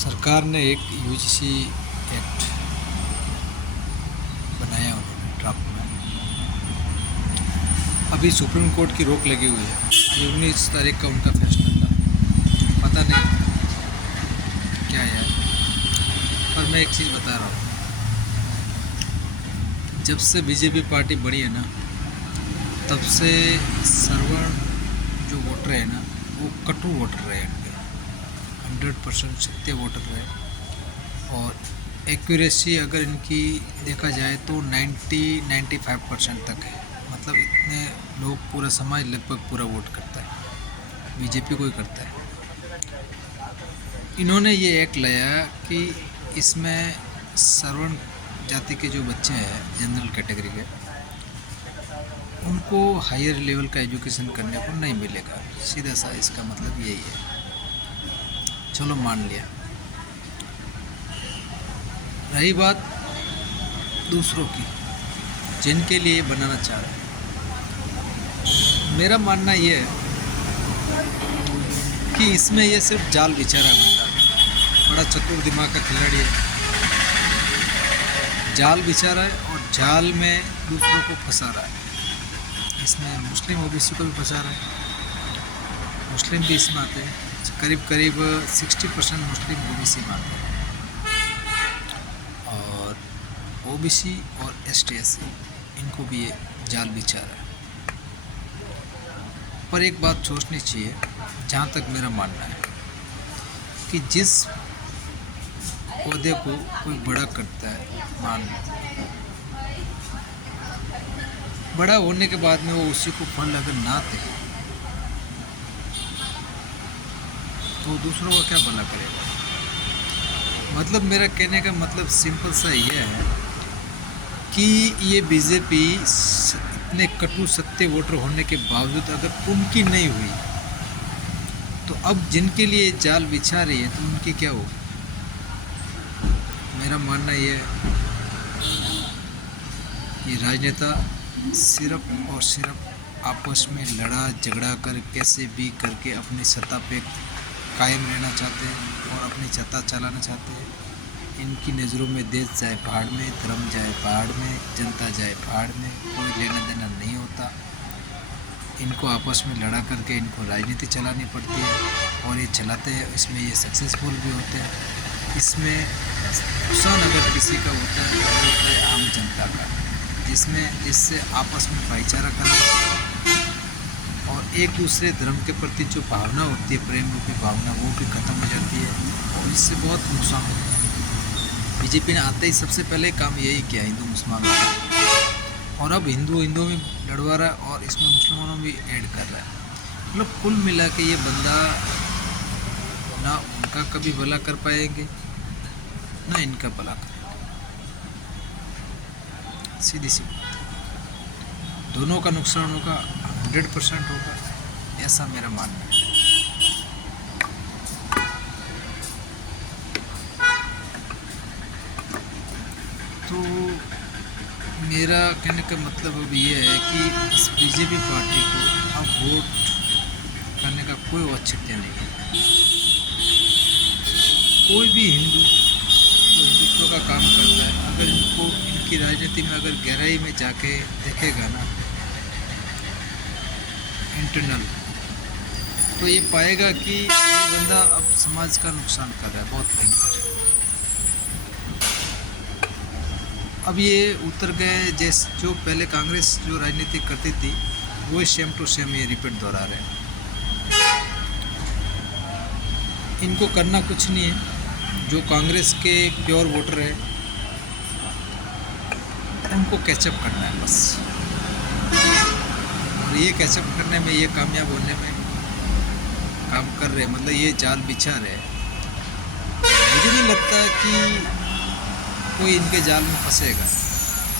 सरकार ने एक यूजीसी एक्ट बनाया, उन्होंने ड्राफ्ट में। अभी सुप्रीम कोर्ट की रोक लगी हुई है। ये 19 तारीख का उनका फैसला था, पता नहीं क्या है यार। पर मैं एक चीज़ बता रहा हूँ, जब से बीजेपी पार्टी बनी है ना, तब से सर्वण जो वोटर है ना, वो कटु वोटर रहे हैं। 100% सत्य वोटर रहे और एक्यूरेसी अगर इनकी देखा जाए तो 90-95% तक है। मतलब इतने लोग, पूरा समाज लगभग पूरा वोट करता है, बीजेपी को ही करता है। इन्होंने ये एक्ट लाया कि इसमें सर्वण जाति के जो बच्चे हैं, जनरल कैटेगरी के, उनको हायर लेवल का एजुकेशन करने को नहीं मिलेगा। सीधा सा इसका मतलब यही है। चलो मान लिया। रही बात दूसरों की, जिनके लिए बनाना चाह रहे हैं, मेरा मानना ये है कि इसमें ये सिर्फ जाल बिछा रहा है बंदा। बड़ा चतुर दिमाग का खिलाड़ी है, जाल बिछा रहा है और जाल में दूसरों को फंसा रहा है। इसमें मुस्लिम ओबीसी को भी फंसा रहा है, मुस्लिम भी इसमें आते हैं। करीब 60% मुस्लिम ओबीसी में आते हैं, और ओबीसी और ST/SC इनको भी ये जाल बिछा रहा है। पर एक बात सोचनी चाहिए, जहाँ तक मेरा मानना है, कि जिस पौधे को कोई बड़ा करता है, मान बड़ा होने के बाद में वो उसी को फल अगर ना दे तो दूसरों का क्या भला करेगा। मतलब मेरा कहने का मतलब सिंपल सा ये है कि ये बीजेपी इतने कटु सत्य वोटर होने के बावजूद अगर उनकी नहीं हुई, तो अब जिनके लिए जाल बिछा रही है तो उनकी क्या होगी। मेरा मानना ये है कि राजनेता सिर्फ और सिर्फ आपस में लड़ा झगड़ा कर कैसे भी करके अपनी सत्ता पे कायम रहना चाहते हैं और अपनी सत्ता चलाना चाहते हैं। इनकी नज़रों में देश जाए पहाड़ में, धर्म जाए पहाड़ में, जनता जाए पहाड़ में, कोई लेना देना नहीं होता। इनको आपस में लड़ा करके इनको राजनीति चलानी पड़ती है, और ये चलाते हैं, इसमें ये सक्सेसफुल भी होते हैं। इसमें नुकसान अगर किसी का होता है तो वो है आम जनता का, जिससे आपस में भाईचारा करना और एक दूसरे धर्म के प्रति जो भावना होती है, प्रेम रूपी भावना, वो भी खत्म हो जाती है और इससे बहुत नुकसान होता है। बीजेपी ने आते ही सबसे पहले काम यही किया, हिंदू मुसलमानों का, और अब हिंदू में लड़वा रहा है और इसमें मुसलमानों भी ऐड कर रहा है। मतलब कुल मिला के ये बंदा ना उनका कभी भला कर पाएंगे, ना इनका भला करेंगे। सीधी सी बात, दोनों का नुकसान होगा, 100% होगा, ऐसा मेरा मानना है। तो मेरा कहने का मतलब अब ये है कि इस बीजेपी पार्टी को अब वोट करने का कोई औचित्य नहीं है। कोई भी हिंदू जो हिंदुत्व का काम करता है, अगर इनको इनकी राजनीति में अगर गहराई में जाके देखेगा ना, इंटरनल, तो ये पाएगा कि ये बंदा अब समाज का नुकसान कर रहा है, बहुत भयंकर। अब ये उतर गए, जैसे जो पहले कांग्रेस जो राजनीति करती थी, वो सेम टू सेम ये रिपीट दोहरा रहे हैं। इनको करना कुछ नहीं है, जो कांग्रेस के प्योर वोटर है उनको कैचअप करना है बस, और ये कैचअप करने में, ये कामयाब होने में काम कर रहे हैं। मतलब ये जाल बिछा रहे हैं। मुझे नहीं लगता कि कोई इनके जाल में फंसेगा।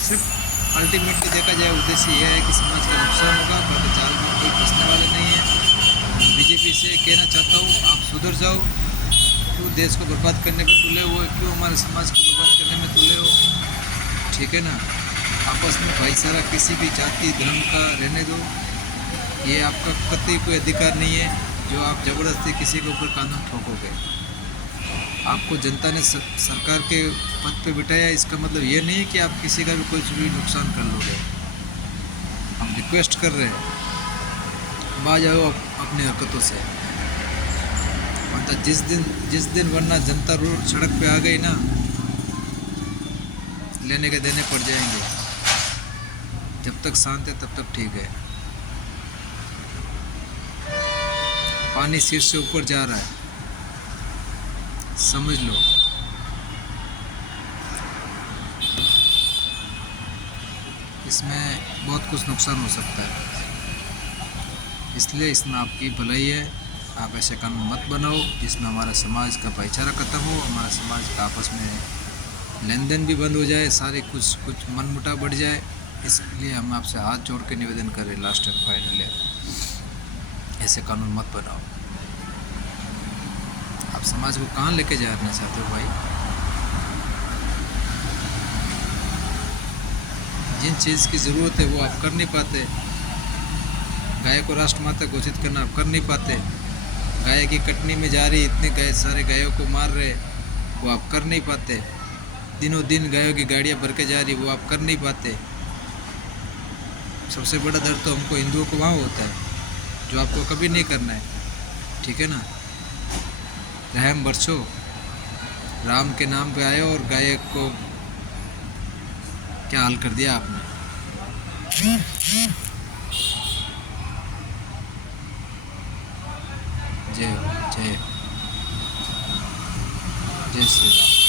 सिर्फ अल्टीमेटली देखा जाए उद्देश्य यह है कि समाज का नुकसान होगा, बाकी जाल में कोई फंसने वाले नहीं है। बीजेपी से कहना चाहता हूँ, आप सुधर जाओ। क्यों देश को बर्बाद करने में तुले हो, क्यों हमारे समाज को बर्बाद करने में तुले हो, ठीक है ना। आपस में भाईचारा किसी भी जाति धर्म का रहने दो। ये आपका कतई कोई अधिकार नहीं है जो आप ज़बरदस्ती किसी के ऊपर कानून ठोकोगे। आपको जनता ने सरकार के पद पे बिठाया, इसका मतलब ये नहीं है कि आप किसी का भी कुछ भी नुकसान कर लोगे। हम रिक्वेस्ट कर रहे हैं, आ जाओ अपनी हरकतों से, वरना जिस दिन वरना जनता रोड सड़क पे आ गई ना, लेने के देने पड़ जाएंगे। जब तक शांत है तब तक ठीक है। पानी सिर से ऊपर जा रहा है, समझ लो। इसमें बहुत कुछ नुकसान हो सकता है, इसलिए इसमें आपकी भलाई है। आप ऐसे कानून मत बनाओ जिसमें हमारा समाज का भाईचारा खत्म हो, हमारा समाज का आपस में लेन देन भी बंद हो जाए, सारे कुछ मनमुटाव बढ़ जाए। इसलिए हम आपसे हाथ जोड़ के निवेदन करें, लास्ट एंड फाइनल है, ऐसे कानून मत बनाओ। आप समाज को कहाँ लेके जाना चाहते हो भाई? जिन चीज़ की ज़रूरत है वो आप कर नहीं पाते। गाय को राष्ट्रमाता घोषित करना आप कर नहीं पाते। गाय की कटनी में जा रही इतने गाय, सारे गायों को मार रहे, वो आप कर नहीं पाते। दिनों दिन गायों की गाड़ियाँ भर के जा रही, वो आप कर नहीं पाते। सबसे बड़ा दर्द तो हमको हिंदुओं को वहाँ होता है, जो आपको कभी नहीं करना है, ठीक है ना। रहम बरसो, राम के नाम पे आए और गाय को क्या हाल कर दिया आपने। जय जय जय श्री राम।